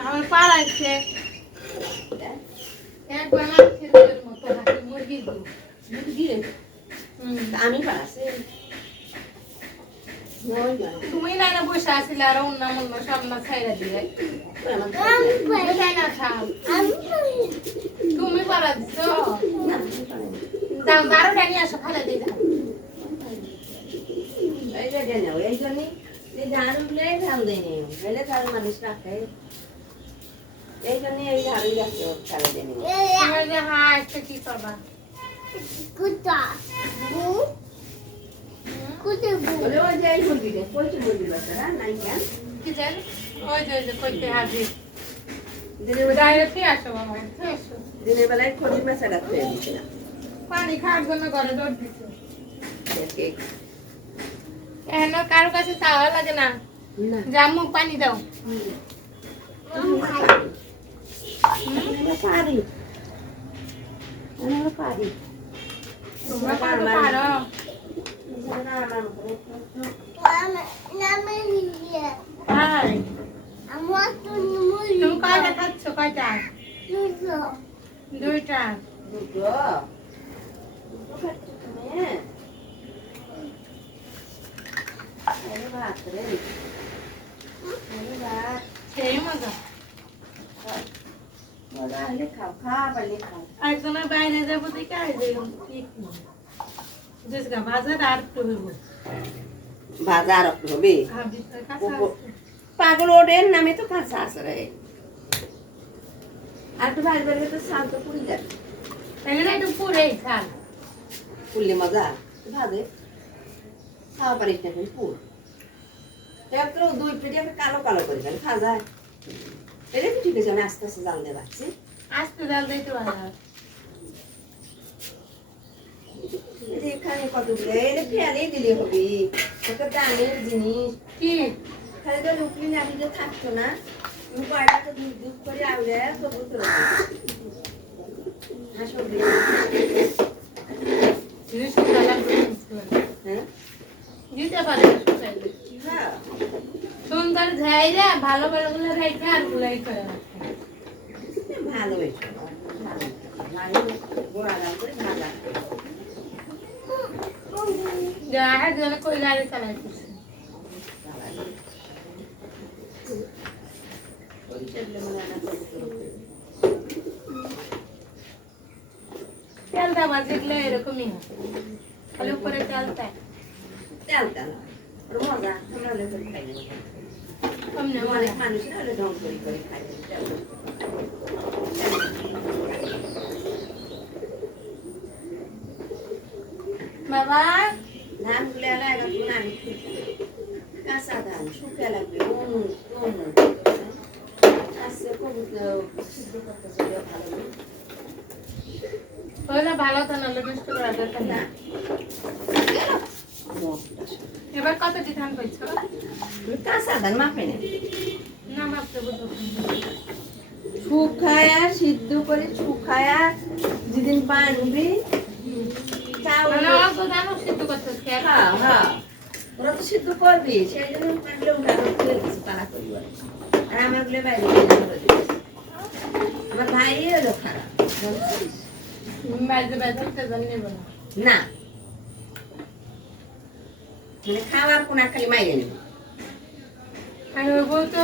আমার পাড়াইছে একবার খেতের মতো হাঁটি মুরগির দুধ আমি পারাছি তুমি না না বসে আসলে আর অন্য অন্য সব না ছাইরা দিয়ে না খাও তুমি পারা দিছ যাও দাঁড়ো নিয়ে আসো খালে দিয়ে যাও এই যে জানো এই জন্যই এই ঝাড়ুগুলো ঝাল দেয়নি এলে ঝাড়ু মানুষ রাখে এই জন্যই এই ঝাড়ু গাছকে ফেলে দেয়নি হ্যাঁ একটা কি করবা বলে ওই যে এই মুরগিটা কইছে মুরগির বাচ্চারা নাই কেন কি জান ওই যে কইতে হাজির দিনের ডাইরেক্ট আসো বাবা এসো দিনের বেলায় খড়ির বাচ্চাটা খেয়ে দিচ্ছিলাম পানি খাওয়ার জন্য ঘরে দৌড় দিচ্ছে কেক এখন কারো কাছে চাওয়া লাগে না জামু পানি দাও পারি আমরা পারি তোমরা পারো হাই তুমি কয়টা খাচ্ছ কয়টা দুইটা সেই মজা একজনের বাইরে যাবো দেখে বাজার আর একটু হইব বাজার হবে পাগল ওডের নামে তো কাঁচা আছে রে আর একটু বাইরে বাইরে তো শাল তো পুড়ে যাবে তাহলে একটু পুরে খান পুড়লে মজা ভাজে খাওয়া পারিস না কিন্তু পুর একটু দুই পেটে কালো কালো করে দেন খাওয়া যায় এটা তো ঠিক আছে আমি আস্তে আস্তে জানতে পারছি আস্তে জাল দিতে পারো এখানে কতগুলো এটা ফেলে দিলে হবে কত দামের জিনিস কি খালি তো লুকলি নাকি যে থাকতো না কয়টা তো দুধ দুধ করে আউলে তবু তো হ্যাঁ দিতে পারে সুন্দর ঝাইরা ভালো ভালো গুলো রাইখে আর গুলাই করে ভালো হয়েছে গোড়া দাম করে ভাজা যা একজনে কই গাড়ি চালাইতেছে তেল দেওয়া যেগুলো এরকমই হয় খালি উপরে তেল দেয় তেল তেল ওর মজা আমরা হলে খাই কমনে অনেক মানুষের হলে ঢং করে করে খাই বাবা ধানগুলো এলা এখন আমি কাঁচা ধান শুকিয়ে লাগবে আজকে খুব সিদ্ধ করতেছে ভালো ওইটা ভালো তো নাহলে নষ্ট করা দরকার না এবার কতটি ধান পাইছো কাঁচা ধান মাপে না না মাপতে বুঝো শুকায়া সিদ্ধ করে শুকায়া যেদিন বানবি মানে অল্প ধানও সিদ্ধ করতে হ্যাঁ হ্যাঁ ওরা তো সিদ্ধ করবি সেই জন্য পারলে উঠানো খুলে দিচ্ছে তারা করবো আর আমার গুলো বাইরে আমার ভাই এলো খারাপ বাইরে বাইরে উঠতে জানি না মানে খাওয়ার কোন খালি মাইরে নেব আর বলতো